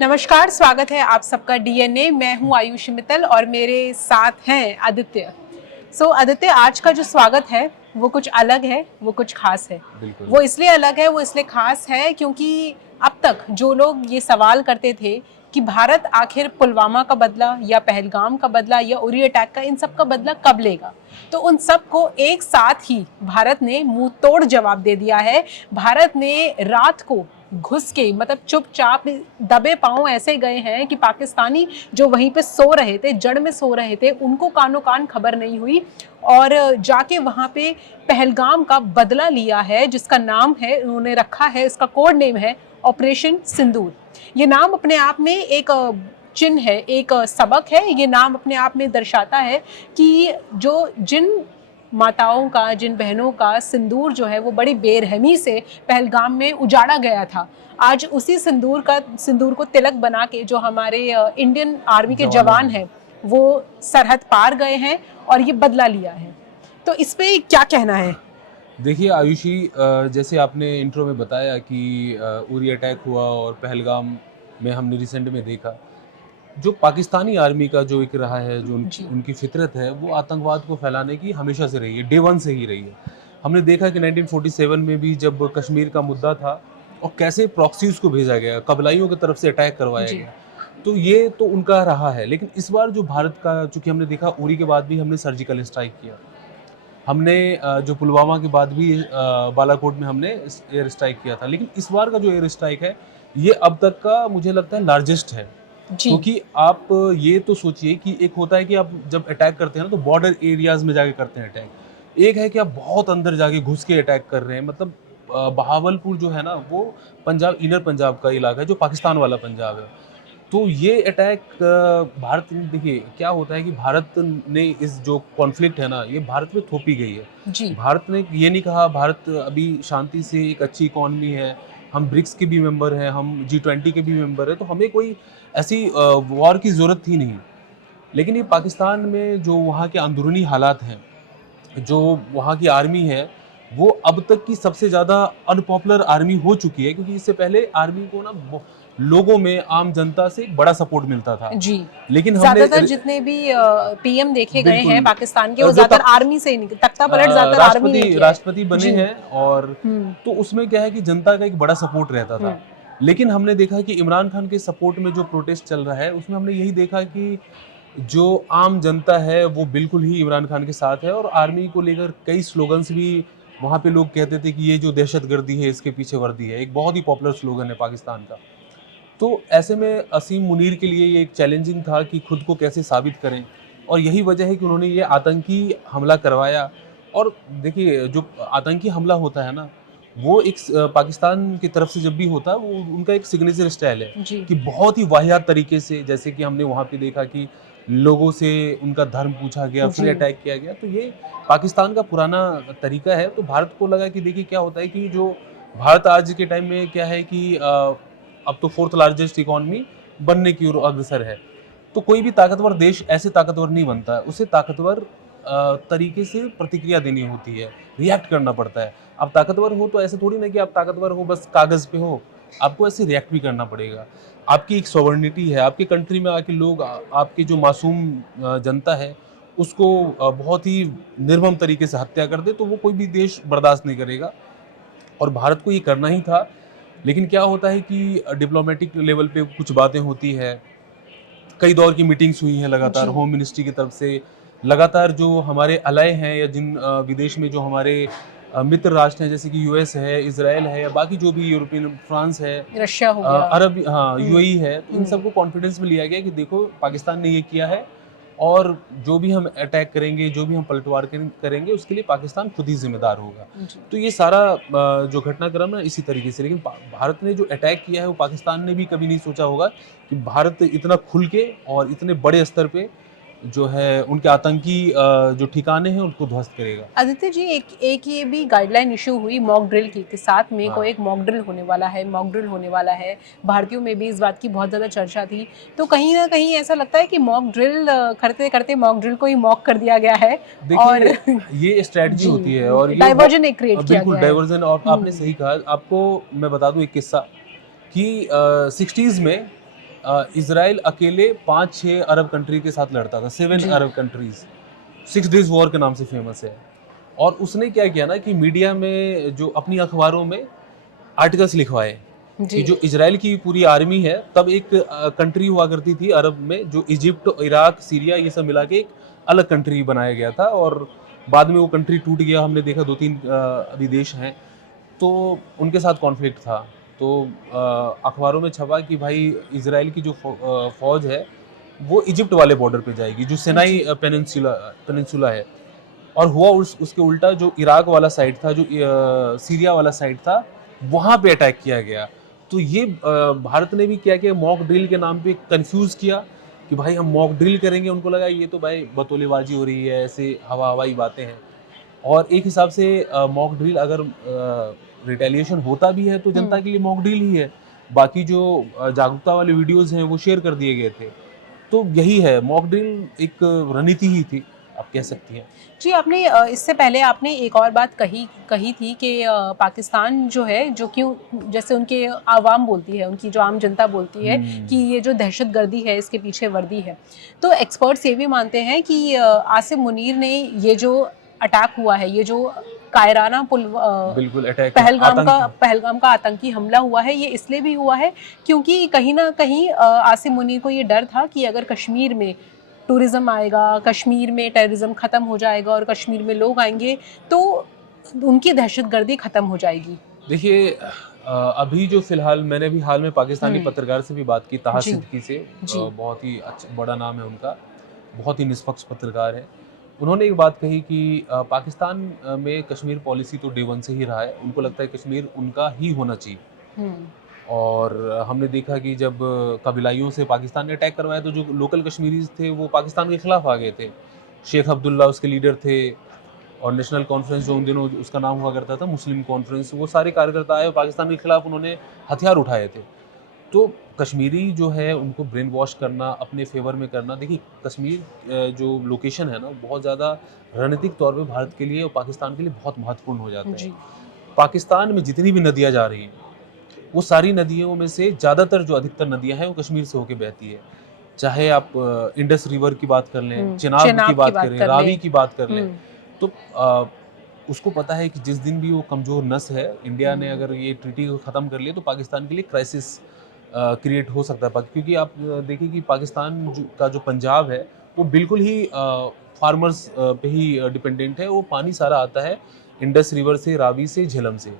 नमस्कार, स्वागत है आप सबका डीएनए। मैं हूं आयुषी मित्तल और मेरे साथ हैं आदित्य। आदित्य, आज का जो स्वागत है वो कुछ अलग है, वो कुछ खास है। वो इसलिए अलग है, वो इसलिए खास है क्योंकि अब तक जो लोग ये सवाल करते थे कि भारत आखिर पुलवामा का बदला या पहलगाम का बदला या उरी अटैक का, इन सब का बदला कब लेगा, तो उन सब को एक साथ ही भारत ने मुंह तोड़ जवाब दे दिया है। भारत ने रात को घुस के, मतलब चुपचाप दबे पांव ऐसे गए हैं कि पाकिस्तानी जो वहीं पे सो रहे थे, जड़ में सो रहे थे, उनको कानों कान खबर नहीं हुई और जाके वहां पे पहलगाम का बदला लिया है, जिसका नाम है, उन्होंने रखा है, इसका कोड नेम है ऑपरेशन सिंदूर। ये नाम अपने आप में एक चिन्ह है, एक सबक है। ये नाम अपने आप में दर्शाता है कि जिन माताओं का, जिन बहनों का सिंदूर जो है वो बड़ी बेरहमी से पहलगाम में उजाड़ा गया था, आज उसी सिंदूर को तिलक बना के जो हमारे इंडियन आर्मी के जवान हैं वो सरहद पार गए हैं और ये बदला लिया है। तो इस पे क्या कहना है? देखिए आयुषी, जैसे आपने इंट्रो में बताया कि उरी अटैक हुआ और पहलगाम में हमने रिसेंट में देखा, जो पाकिस्तानी आर्मी का जो एक रहा है, जो उनकी फितरत है, वो आतंकवाद को फैलाने की हमेशा से रही है, डे वन से ही रही है। हमने देखा कि 1947 में भी जब कश्मीर का मुद्दा था और कैसे प्रॉक्सीज को भेजा गया, कबलाइयों की तरफ से अटैक करवाया गया, तो ये तो उनका रहा है। लेकिन इस बार जो भारत का, चूंकि हमने देखा उरी के बाद भी हमने सर्जिकल स्ट्राइक किया, हमने जो पुलवामा के बाद भी बालाकोट में हमने एयर स्ट्राइक किया था, लेकिन इस बार का जो एयर स्ट्राइक है ये अब तक का मुझे लगता है लार्जेस्ट है। क्योंकि आप ये तो सोचिए कि एक होता है कि आप जब अटैक करते हैं ना, तो बॉर्डर एरियाज में जाके करते हैं अटैक। एक है कि आप बहुत अंदर जाके घुस के अटैक कर रहे हैं, मतलब बहावलपुर जो है ना, वो पंजाब, इनर पंजाब का इलाका है, जो पाकिस्तान वाला पंजाब है। तो ये अटैक भारत ने, देखिए क्या होता है कि भारत ने इस जो कॉन्फ्लिक्ट है ना, ये भारत में थोपी गई है। भारत ने ये नहीं कहा भारत अभी शांति से एक अच्छी इकॉनमी है, हम ब्रिक्स के भी मेंबर हैं, हम G20 के भी मेंबर हैं, तो हमें कोई ऐसी वॉर की ज़रूरत थी नहीं। लेकिन ये पाकिस्तान में जो वहाँ के अंदरूनी हालात हैं, जो वहाँ की आर्मी है, वो अब तक की सबसे ज़्यादा अनपॉपुलर आर्मी हो चुकी है, क्योंकि इससे पहले आर्मी को ना लोगों में, आम जनता से बड़ा सपोर्ट मिलता था। लेकिन ज्यादातर जितने भी पीएम देखे गए हैं पाकिस्तान के, वो ज्यादातर आर्मी से ही तख्ता पलट ज्यादातर आर्मी ने किया। राष्ट्रपति बने हैं, और तो उसमें क्या है कि जनता का एक बड़ा सपोर्ट रहता था। लेकिन हमने देखा कि इमरान खान के सपोर्ट में जो प्रोटेस्ट चल रहा है, उसमें हमने यही देखा कि जो आम जनता है वो बिल्कुल ही इमरान खान के साथ है, और आर्मी को लेकर कई स्लोगन्स भी वहाँ पे लोग कहते थे कि ये जो दहशतगर्दी है, इसके पीछे वर्दी है। एक बहुत ही पॉपुलर स्लोगन है पाकिस्तान का। तो ऐसे में असीम मुनीर के लिए ये एक चैलेंजिंग था कि खुद को कैसे साबित करें, और यही वजह है कि उन्होंने ये आतंकी हमला करवाया। और देखिए, जो आतंकी हमला होता है ना, वो एक पाकिस्तान की तरफ से जब भी होता है, वो उनका एक सिग्नेचर स्टाइल है कि बहुत ही वाहियात तरीके से, जैसे कि हमने वहाँ पे देखा कि लोगों से उनका धर्म पूछा गया, फिर अटैक किया गया। तो ये पाकिस्तान का पुराना तरीका है। तो भारत को लगा कि देखिए क्या होता है कि जो भारत आज के टाइम में क्या है कि अब तो फोर्थ लार्जेस्ट इकोनॉमी बनने की ओर अग्रसर है। तो कोई भी ताकतवर देश ऐसे ताकतवर नहीं बनता है, उसे ताकतवर तरीके से प्रतिक्रिया देनी होती है, रिएक्ट करना पड़ता है। आप ताकतवर हो तो ऐसे थोड़ी ना कि आप ताकतवर हो बस कागज पे हो, आपको ऐसे रिएक्ट भी करना पड़ेगा। आपकी एक सॉवरेनिटी है, आपके कंट्री में आके लोग आपकी जो मासूम जनता है उसको बहुत ही निर्मम तरीके से हत्या कर दे, तो वो कोई भी देश बर्दाश्त नहीं करेगा, और भारत को ये करना ही था। लेकिन क्या होता है कि डिप्लोमेटिक लेवल पे कुछ बातें होती है, कई दौर की मीटिंग्स हुई हैं लगातार होम मिनिस्ट्री की तरफ से, लगातार जो हमारे अलाय हैं या जिन विदेश में जो हमारे मित्र राष्ट्र हैं, जैसे कि यूएस है, इजराइल है, या बाकी जो भी यूरोपियन, फ्रांस है, रशिया हो गया, अरब, हाँ, यूएई है, तो इन सबको कॉन्फिडेंस में लिया गया कि देखो पाकिस्तान ने ये किया है, और जो भी हम अटैक करेंगे, जो भी हम पलटवार करेंगे, उसके लिए पाकिस्तान खुद ही जिम्मेदार होगा। तो ये सारा जो घटनाक्रम है इसी तरीके से। लेकिन भारत ने जो अटैक किया है, वो पाकिस्तान ने भी कभी नहीं सोचा होगा कि भारत इतना खुल के और इतने बड़े स्तर पे जो है उनके आतंकी जो ठिकाने हैं उनको ध्वस्त करेगा। आदित्य जी, एक ये भी गाइडलाइन इशू हुई मॉक ड्रिल की, कि 7 मई को एक मॉक ड्रिल होने वाला है, भारतीयों में भी इस बात की बहुत ज़्यादा चर्चा थी। तो कहीं ना कहीं ऐसा लगता है कि मॉक ड्रिल करते करते मॉक ड्रिल को ही मॉक कर दिया गया है, और ये स्ट्रेटजी होती है, और डाइवर्जन एक क्रिएट किया गया है। डाइवर्जन। और आपने सही कहा, आपको मैं बता दूं एक किस्सा कि 60s में इजराइल अकेले 5-6 अरब कंट्री के साथ लड़ता था, 7 अरब कंट्रीज, 6 डेज वॉर के नाम से फेमस है। और उसने क्या किया ना कि मीडिया में जो अपनी अखबारों में आर्टिकल्स लिखवाए कि जो इजराइल की पूरी आर्मी है, तब एक कंट्री हुआ करती थी अरब में, जो इजिप्ट, इराक, सीरिया ये सब मिला के एक अलग कंट्री बनाया गया था, और बाद में वो कंट्री टूट गया। हमने देखा 2-3 अभी देश हैं, तो उनके साथ कॉन्फ्लिक्ट था। तो अखबारों में छपा कि भाई इजराइल की जो फौज है वो इजिप्ट वाले बॉर्डर पे जाएगी, जो सिनाई पेनिनसुला है। और हुआ उसके उल्टा, जो इराक वाला साइड था, जो सीरिया वाला साइड था, वहाँ पे अटैक किया गया। तो ये भारत ने भी क्या किया, मॉक ड्रिल के नाम पे कंफ्यूज किया कि भाई हम मॉक ड्रिल करेंगे। उनको लगा ये तो भाई बतौलेबाजी हो रही है, ऐसे हवाई बातें हैं। और एक हिसाब से मॉक ड्रिल अगर रिटेलिएशन होता भी है तो जनता के लिए मॉक ड्रिल ही है। बाकी जो जागरूकता वाले वीडियोस हैं वो शेयर कर दिए गए थे। तो यही है, मॉक ड्रिल एक रणनीति ही थी, आप कह सकती हैं। जी, आपने इससे पहले आपने एक और बात कही थी कि पाकिस्तान जो है, जो कि जैसे उनके आवाम बोलती है, उनकी जो आम जनता बोलती है कि ये जो दहशतगर्दी है इसके पीछे वर्दी है। तो एक्सपर्ट्स ये भी मानते हैं कि आसिम मुनीर ने ये जो अटैक हुआ है, ये जो कायराना बिल्कुल अटैक, पहलगाम का आतंकी हमला हुआ है, ये इसलिए भी हुआ है क्योंकि कहीं ना कहीं आसिम मुनीर को ये डर था कि अगर कश्मीर में टूरिज्म आएगा, कश्मीर में टेररिज्म ख़त्म हो जाएगा और कश्मीर में लोग आएंगे तो उनकी दहशतगर्दी ख़त्म हो जाएगी। देखिए, अभी जो फिलहाल मैंने भी हाल में पाकिस्तानी पत्रकार से भी बात की, ताहा सिद्दीकी से, बहुत ही अच्छा बड़ा नाम है उनका, बहुत ही निष्पक्ष पत्रकार है। उन्होंने एक बात कही कि पाकिस्तान में कश्मीर पॉलिसी तो डे वन से ही रहा है, उनको लगता है कश्मीर उनका ही होना चाहिए। और हमने देखा कि जब कबीलाइयों से पाकिस्तान ने अटैक करवाया तो जो लोकल कश्मीरीज थे वो पाकिस्तान के खिलाफ आ गए थे। शेख अब्दुल्ला उसके लीडर थे, और नेशनल कॉन्फ्रेंस जो उन दिनों उसका नाम हुआ करता था, मुस्लिम कॉन्फ्रेंस, वो सारे कार्यकर्ता आए और पाकिस्तान के खिलाफ उन्होंने हथियार उठाए थे। तो कश्मीरी जो है उनको ब्रेन वॉश करना, अपने फेवर में करना। देखिए, कश्मीर जो लोकेशन है ना, बहुत ज़्यादा रणनीतिक तौर पे भारत के लिए और पाकिस्तान के लिए बहुत महत्वपूर्ण हो जाता है। पाकिस्तान में जितनी भी नदियाँ जा रही हैं, वो सारी नदियों में से ज़्यादातर जो अधिकतर नदियाँ हैं वो कश्मीर से होके बहती है। चाहे आप इंडस रिवर की बात कर लें, चिनाब की बात करें, रावी की बात कर लें, तो उसको पता है कि जिस दिन भी वो कमज़ोर नस है, इंडिया ने अगर ये ट्रीटी को ख़त्म कर लिया तो पाकिस्तान के लिए क्राइसिस क्रिएट हो सकता है। क्योंकि आप देखिए कि पाकिस्तान का जो पंजाब है वो बिल्कुल ही फार्मर्स पे ही डिपेंडेंट है। वो पानी सारा आता है इंडस रिवर से, रावी से, झेलम से।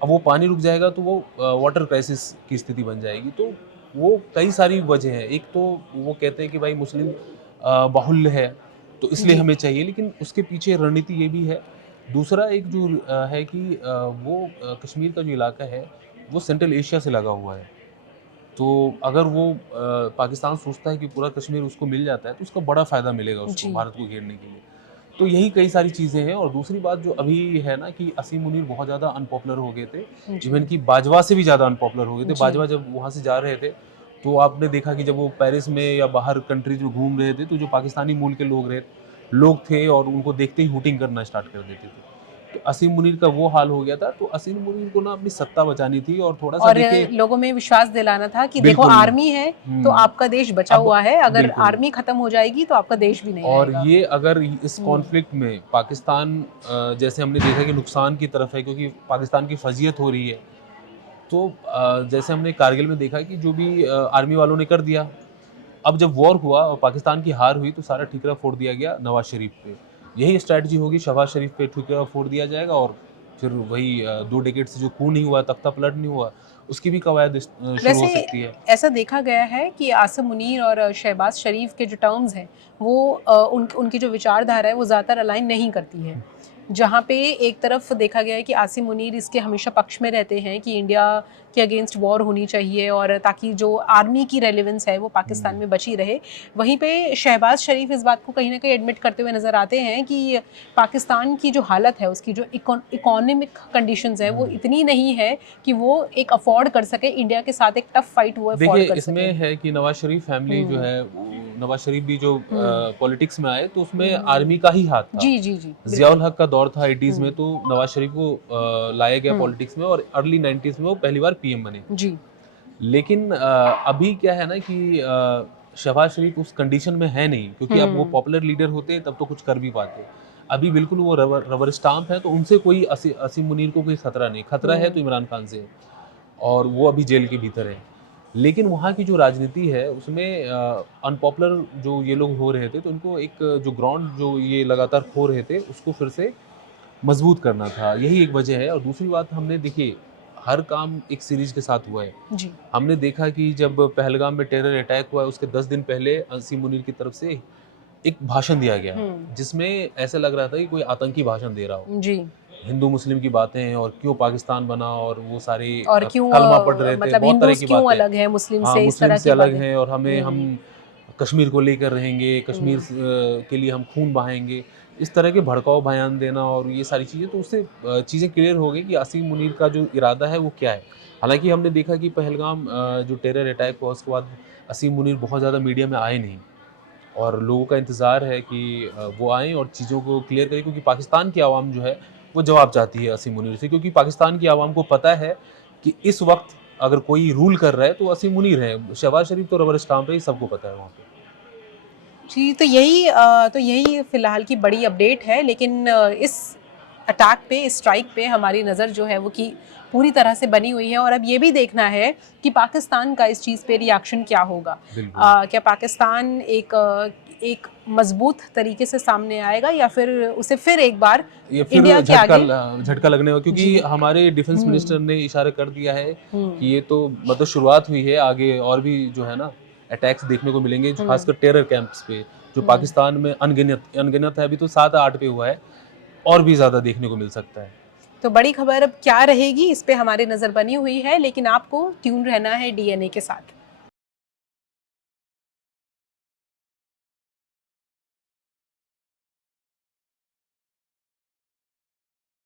अब वो पानी रुक जाएगा तो वो वाटर क्राइसिस की स्थिति बन जाएगी। तो वो कई सारी वजह हैं। एक तो वो कहते हैं कि भाई मुस्लिम बाहुल्य है तो इसलिए हमें चाहिए, लेकिन उसके पीछे रणनीति ये भी है। दूसरा एक जो है कि वो कश्मीर का जो इलाका है वो सेंट्रल एशिया से लगा हुआ है। तो अगर वो पाकिस्तान सोचता है कि पूरा कश्मीर उसको मिल जाता है तो उसका बड़ा फ़ायदा मिलेगा उसको भारत को घेरने के लिए। तो यही कई सारी चीज़ें हैं। और दूसरी बात जो अभी है ना कि असीम मुनीर बहुत ज़्यादा अनपॉपुलर हो गए थे, इवन कि बाजवा से भी ज़्यादा अनपॉपुलर हो गए थे। बाजवा जब वहाँ से जा रहे थे तो आपने देखा कि जब वो पेरिस में या बाहर कंट्रीज में घूम रहे थे तो जो पाकिस्तानी मूल के लोग थे और उनको देखते ही हूटिंग करना स्टार्ट कर देते थे। तो असीम मुनीर का वो हाल हो गया था। तो असीम मुनीर को ना अपनी सत्ता बचानी थी और थोड़ा सा लोगों में विश्वास दिलाना था कि देखो आर्मी है तो आपका देश बचा हुआ है, अगर आर्मी खत्म हो जाएगी तो आपका देश भी नहीं और ये अगर इस कॉन्फ्लिक्ट में पाकिस्तान जैसे हमने देखा कि नुकसान की तरफ है क्योंकि पाकिस्तान की फजीयत हो रही है। तो जैसे हमने कारगिल में देखा कि जो भी आर्मी वालों ने कर दिया, अब जब वॉर हुआ और पाकिस्तान की हार हुई तो सारा ठीकरा फोड़ दिया गया नवाज शरीफ पे। यही स्ट्रैटेजी होगी, शहबाज शरीफ पे ठीकरा फोड़ दिया जाएगा और फिर वही 2 डेकेड से जो खून नहीं हुआ, तख्ता पलट नहीं हुआ, उसकी भी कवायद शुरू हो सकती है। ऐसा देखा गया है कि आसिम मुनीर और शहबाज शरीफ के जो टर्म्स हैं वो उनकी जो विचारधारा है वो ज़्यादातर अलाइन नहीं करती है। जहाँ पे एक तरफ देखा गया है कि आसिम मुनीर इसके हमेशा पक्ष में रहते हैं कि इंडिया के अगेंस्ट वॉर होनी चाहिए और ताकि जो आर्मी की रेलेवेंस है वो पाकिस्तान में बची रहे। वहीं पे शहबाज शरीफ इस बात को कहीं ना कहीं एडमिट करते हुए नज़र आते हैं कि पाकिस्तान की जो हालत है, उसकी जो इकोनॉमिक कंडीशंस है वो इतनी नहीं है कि वो एक अफोर्ड कर सके इंडिया के साथ एक टफ फाइट वो अफोर्ड कर सके। इसमें है कि नवाज शरीफ फैमिली जो है, नवाज शरीफ भी जो पॉलिटिक्स में आए तो उसमें आर्मी का ही हाथ था। जी जियाउल हक का दौर था 80s में, तो नवाज शरीफ को लाया गया पॉलिटिक्स में और अर्ली 90s में वो पहली बार पीएम बने। लेकिन अभी क्या है ना कि शहबाज शरीफ उस कंडीशन में है नहीं, क्योंकि अब वो पॉपुलर लीडर होते तब तो कुछ कर भी पाते। अभी बिल्कुल वो रबर स्टाम्प है, तो उनसे कोई असीम मुनीर को कोई खतरा नहीं। खतरा है तो इमरान खान से, और वो अभी जेल के भीतर है। लेकिन वहाँ की जो राजनीति है उसमें अनपॉपुलर जो ये लोग हो रहे थे, तो उनको एक जो ग्राउंड जो ये लगातार खो रहे थे उसको फिर से मजबूत करना था, यही एक वजह है। और दूसरी बात, हमने देखिए हर काम एक सीरीज के साथ हुआ है जी। हमने देखा कि जब पहलगाम में टेरर अटैक हुआ उसके 10 दिन पहले असीम मुनीर की तरफ से एक भाषण दिया गया, जिसमें ऐसा लग रहा था कि कोई आतंकी भाषण दे रहा हो। जी। हिंदू मुस्लिम की बातें और क्यों पाकिस्तान बना और वो सारे और क्यों कलमा पढ़ रहे थे, मतलब बहुत तरह हिंदूज की क्यों बातें। अलग है मुस्लिम हाँ, से, इस मुस्लिम तरह से की अलग बातें। हैं और हम कश्मीर को लेकर रहेंगे, कश्मीर के लिए हम खून बहाएंगे, इस तरह के भड़काऊ बयान देना और ये सारी चीज़ें, तो उससे चीज़ें क्लियर हो गई कि असीम मुनीर का जो इरादा है वो क्या है। हालांकि हमने देखा कि पहलगाम जो टेरर अटैक हुआ उसके बाद असीम मुनीर बहुत ज़्यादा मीडिया में आए नहीं, और लोगों का इंतज़ार है कि वो आएँ और चीज़ों को क्लियर करें, क्योंकि पाकिस्तान की आवाम जो है वो जवाब चाहती है असीम मुनीर से, क्योंकि पाकिस्तान की आवाम को पता है कि इस वक्त अगर कोई रूल कर रहा है तो असीम मुनीर है। शहबाज शरीफ तो रबर स्टाम्प है, ये सबको पता है वहाँ पे। जी, तो यही फिलहाल की बड़ी अपडेट है। लेकिन इस अटैक पे, इस स्ट्राइक पे हमारी नज़र जो है वो कि पूरी तरह से बनी हुई है, और अब ये भी देखना है कि पाकिस्तान का इस चीज़ पे रिएक्शन क्या होगा। क्या पाकिस्तान एक मजबूत तरीके से सामने आएगा, या फिर उसे फिर एक बार ये फिर इंडिया के आगे झटका लगने हो, क्योंकि हमारे डिफेंस मिनिस्टर ने इशारा कर दिया है कि ये तो मतलब शुरुआत हुई है, आगे और भी जो है ना अटैक्स देखने को मिलेंगे, खासकर टेरर कैंप्स पे जो पाकिस्तान में अनगिनत है। अभी तो 7-8 पे हुआ है, और भी ज़्यादा देखने को मिल सकता है। तो बड़ी खबर अब क्या रहेगी, इस पे हमारी नज़र बनी हुई है, लेकिन आपको ट्यून रहना है DNA के साथ।